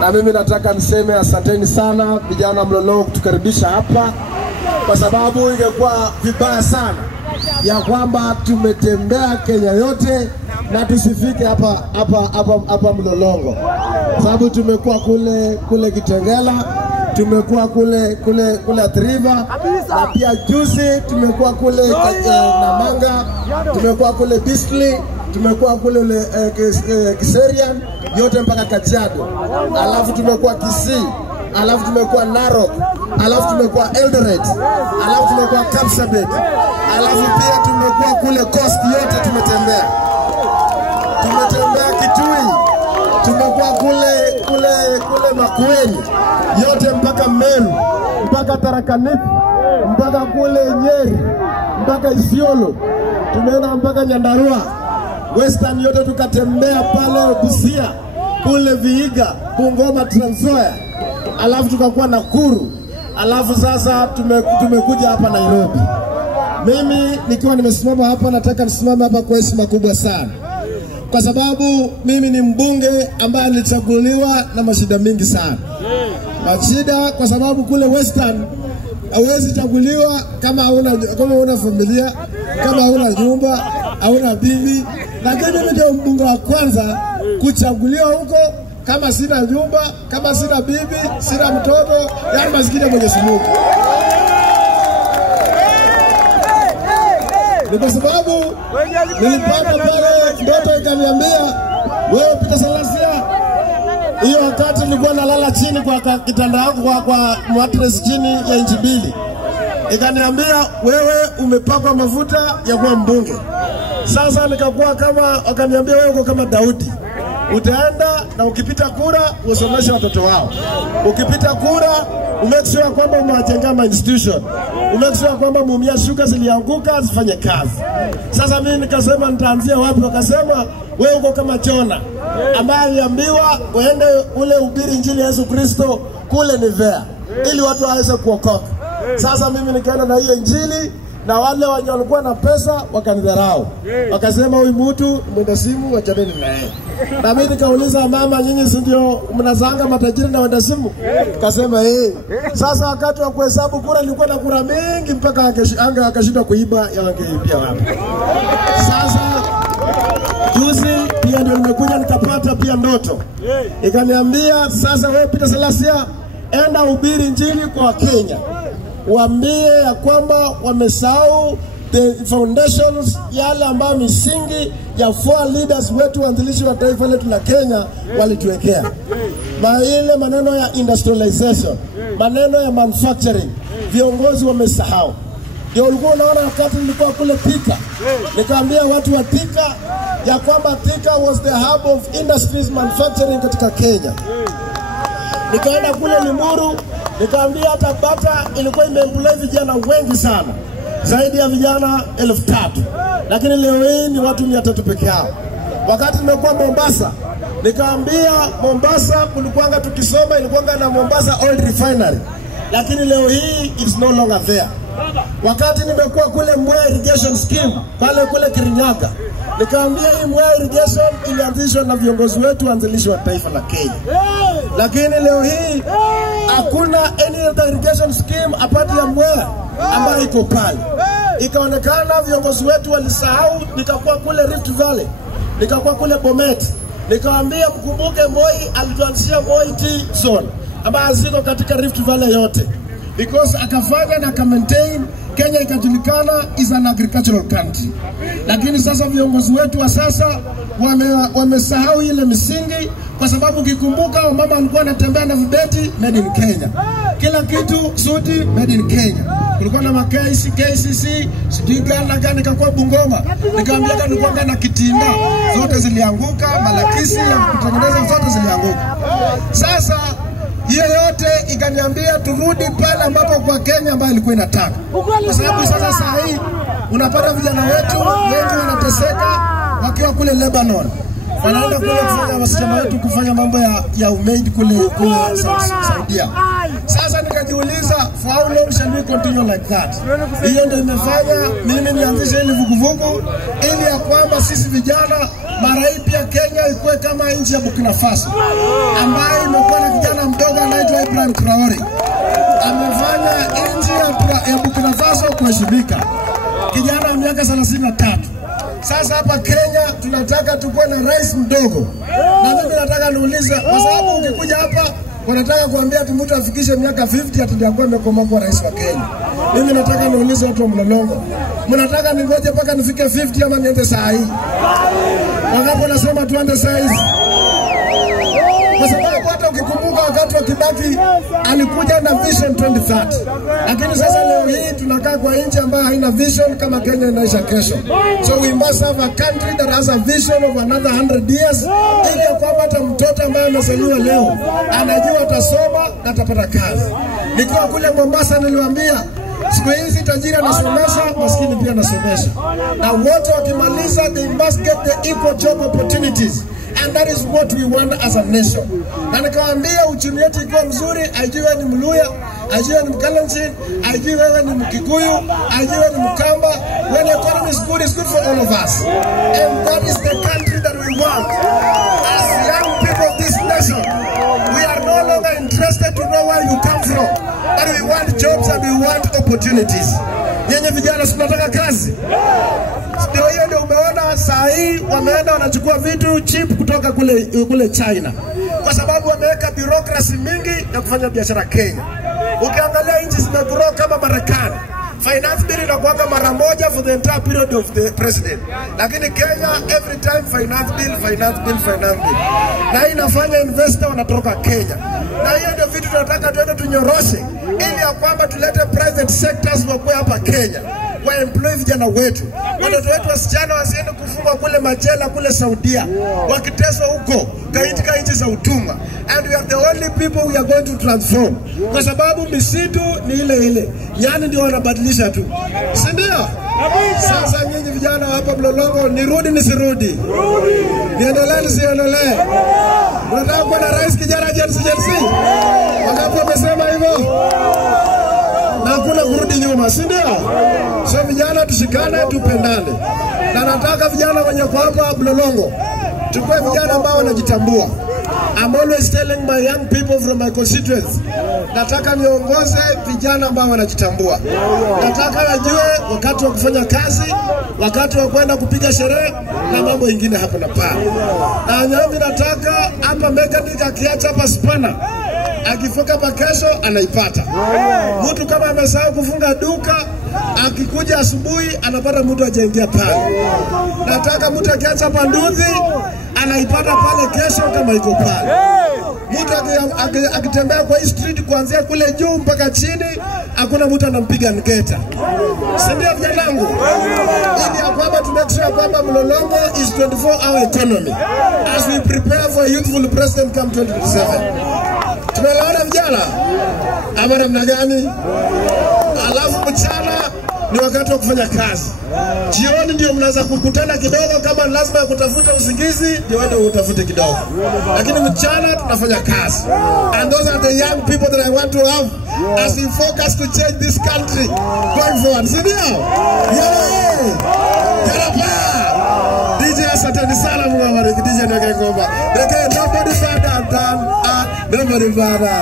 Na mimi nataka niseme asanteni sana vijana Mlolongo kutukaribisha hapa, kwa sababu ingekuwa vibaya sana ya kwamba tumetembea Kenya yote na tusifike hapa Mlolongo. Sababu tumekuwa kule Kitengela, tumekuwa kule Atriva, na pia juzi tumekuwa kule Namanga, tumekuwa kule Bisli, tumekuwa kule Kiserian, yote mpaka Kajiado. Alafu tumekuwa Kisii, alafu tumekuwa Narok, alafu tumekuwa Eldoret, alafu tumekuwa Kapsabet, alafu pia tumekuwa kule Coast, yote tumetembea. Tumetembea Kitui, tumekuwa kule Makueni, yote mpaka Meru, mpaka Tharaka Nithi, mpaka kule Nyeri, mpaka Isiolo, tumeenda mpaka Nyandarua. Western yote tukatembea pale Busia, kule Vihiga, Bungoma, Trans Nzoia, alafu tukakuwa Nakuru, alafu sasa tumekuja hapa Nairobi. Mimi nikiwa nimesimama hapa, nataka nisimame hapa kwa heshima kubwa sana, kwa sababu mimi ni mbunge ambaye nilichaguliwa na mashida mingi sana. Mashida kwa sababu kule Western hauwezi chaguliwa kama huna familia, kama huna nyumba, hauna bibi. Lakini mimi ndio mbunge wa kwanza kuchaguliwa huko kama sina nyumba, kama sina bibi, sina mtoto, yani maskini ya Mwenyezi Mungu. Ni kwa sababu nilipata pale ndoto ikaniambia, wewe Peter Salasya, hiyo wakati nilikuwa nalala chini kwa kitanda yangu kwa mattress chini ya inchi 2. Ikaniambia wewe umepakwa mafuta ya kuwa mbunge. Sasa nikakuwa kama, wakaniambia wewe uko kama Daudi. Utaenda na ukipita kura usomeshe watoto wao. Ukipita kura umake sure kwamba umewajenga institution. Umake sure kwamba mumia shuka zilianguka zifanye kazi. Sasa mimi nikasema nitaanzia wapi? Wakasema wewe uko kama Jona ambaye aliambiwa uende ule ubiri injili ya Yesu Kristo kule Nivea ili watu waweze kuokoka. Sasa mimi nikaenda na hiyo injili, na wale walikuwa na pesa wakanidharau. Wakasema huyu mtu mwenda simu, wachaneni naye. Na mimi nikauliza, mama nyinyi si ndio mnazanga matajiri na wenda simu? Kasema Sasa wakati wa kuhesabu kura nilikuwa na kura mingi mpaka akashindwa kuiba ya wangeibia wapi. Sasa juzi pia ndio nimekuja nikapata pia ndoto. Ikaniambia, sasa wewe Peter Salasya, enda ubiri injili kwa Kenya. Waambie ya kwamba wamesahau the foundations, yale ambayo misingi ya 4 leaders wetu waanzilishi wa taifa letu la Kenya walituwekea. Ile maneno ya industrialization, maneno ya manufacturing, viongozi wamesahau. Ndio ulikuwa unaona wakati nilikuwa kule Thika, nikaambia watu wa Thika ya kwamba Thika was the hub of industries manufacturing katika Kenya. Nikaenda kule Limuru, nikaambia hata Bata ilikuwa imeemploy vijana wengi sana, zaidi ya vijana 3,000. Lakini leo hii ni watu 300 peke yao. Wakati nimekuwa Mombasa, nikaambia Mombasa kulikuanga tukisoma ilikuanga na Mombasa Oil Refinery, lakini leo hii it's no longer there. Wakati nimekuwa kule Mwea Irrigation Scheme pale kule Kirinyaga, nikaambia hii Mwea Irrigation ilianzishwa na viongozi wetu waanzilishi wa taifa la Kenya. Lakini leo hii hakuna any other irrigation scheme apart ya Mwea ambayo iko pale. Ikaonekana viongozi wetu walisahau. Nikakuwa kule Rift Valley, nikakuwa kule Bomet, nikawaambia mkumbuke Moi alituanzishia Moi Tea Zone ambayo ziko katika Rift Valley yote, because akafanya na maintain Kenya ikajulikana is an agricultural country. Lakini sasa viongozi wetu wa sasa wamesahau ile misingi, kwa sababu kikumbuka mama alikuwa anatembea na vibeti made in Kenya. Kila kitu suti made in Kenya. Kulikuwa na KCC, sijui gani kakuwa Bungoma. Nikaambia kulikuwa na Kitinda, zote zilianguka, Malakisi ya kutengeneza zote zilianguka. Sasa hiyo yote ikaniambia turudi pale ambapo kwa Kenya ambayo ilikuwa inataka. Kwa sababu sasa saa hii unapata vijana wetu wengi wanateseka wakiwa kule Lebanon. wanaenda kule kufanya wasichana wetu kufanya mambo ya umaid kule Saudia. Sasa nikajiuliza, for how long shall we continue like that? Hiyo ndio imefanya mimi nianzishe ile vuguvugu ili ya kwamba sisi vijana mara hii pia Kenya ikuwe kama nchi ya Burkina Faso ambayo imekuwa na kijana mdogo anaitwa Ibrahim Traore. Amefanya nchi ya Burkina Faso kuheshimika. Kijana wa miaka 33. Sasa hapa Kenya tunataka tukuwe na rais mdogo. Na mimi nataka niulize, kwa sababu ukikuja hapa wanataka kuambia ati mtu afikishe miaka 50 ati ndio akuwe amekomaa kuwa rais wa Kenya. Mimi nataka niulize watu wa Mlolongo, mnataka ningoje mpaka nifike 50 ama niende saa hii? Wangapo nasema tuende saa hizi? Kwa sababu hata ukikumbuka wakati wa Kibaki alikuja na vision 2030. Lakini sasa leo hii tunakaa kwa nchi ambayo haina vision kama Kenya inaisha kesho. So we must have a country that has a vision of another 100 years ili ya kwamba hata mtoto ambaye amezaliwa leo anajua atasoma na atapata kazi. Nikiwa kule Mombasa niliwaambia siku hizi tajiri anasomesha, maskini pia anasomesha. Na wote wakimaliza they must get the equal job opportunities. And that is what we want as a nation. Na nikawaambia uchumi wetu ikiwa mzuri, ajue ni Mluya, ajue ni Mkalenjin, ajue wewe ni Mkikuyu, ajue ni Mkamba. When the economy is good, it's good for all of us. And that is the country that we want. As young people of this nation, we are no longer interested to know where you come from. But we want jobs and we want opportunities. Yenye vijana tunataka kazi. Ndio hiyo ndio umeona saa hii wameenda wanachukua vitu cheap kutoka kule China. Kwa sababu wameweka bureaucracy mingi ya kufanya biashara Kenya. Ukiangalia nchi zimegrow kama Marekani, finance bill inakuwa mara moja for the entire period of the president. Lakini Kenya every time finance bill. Na inafanya investor wanatoka Kenya. Na hiyo ndio vitu tunataka tuende tunyoroshe ili ya kwamba tulete private sectors wakuwe hapa Kenya. Wa employ vijana wetu. Watoto wetu wasichana wasiende kufungwa kule majela kule Saudia, wakiteswa huko katika nchi za utumwa. And we are the only people we are going to transform. Kwa sababu misitu ni ile. Nyani ndio wanabadilisha tu. Si ndio? Sasa nyinyi vijana hapa Mlolongo, nirudi nisirudi? Niendelee nisiendelee? Unataka kuwa na rais kijana Jensi? Wangapi wamesema hivyo? Na hakuna kurudi nyuma, si ndio? So vijana tushikane, tupendane. Na nataka vijana wenye kwa hapa Mlolongo tukue vijana ambao wanajitambua. I'm always telling my young people from my constituents, nataka niongoze vijana ambao wanajitambua. Nataka wajue wakati wa kufanya kazi, wakati wa kwenda kupiga sherehe na mambo mengine hapa na pale. Na mimi nataka hapa mechanic akiacha hapa spana, akifunga pakesho anaipata. Mtu kama amesahau kufunga duka, akikuja asubuhi anapata mtu ajaingia pale. Nataka mtu akiacha panduzi anaipata pale kesho kama iko pale. Mtu akitembea kwa hii street kuanzia kule juu mpaka chini, hakuna mtu anampiga ngeta. Si ndio vyanangu? Ili ya kwamba tumekisha kwamba Mlolongo is 24-hour economy as we prepare for a youthful president come 2027. Tumeelewana vijana? Ama namna gani? Alafu mchana ni wakati wa kufanya kazi. Jioni ndio mnaanza kukutana kidogo, kama lazima ya kutafuta usingizi ndio wende utafute kidogo. Lakini mchana tunafanya kazi. And those are the young people that I want to have as we focus to change this country going forward. See now? Yeah! DJ asanteni sana, Mungu awabariki. DJ ndio ngoma. Ndio nobody father than nobody father.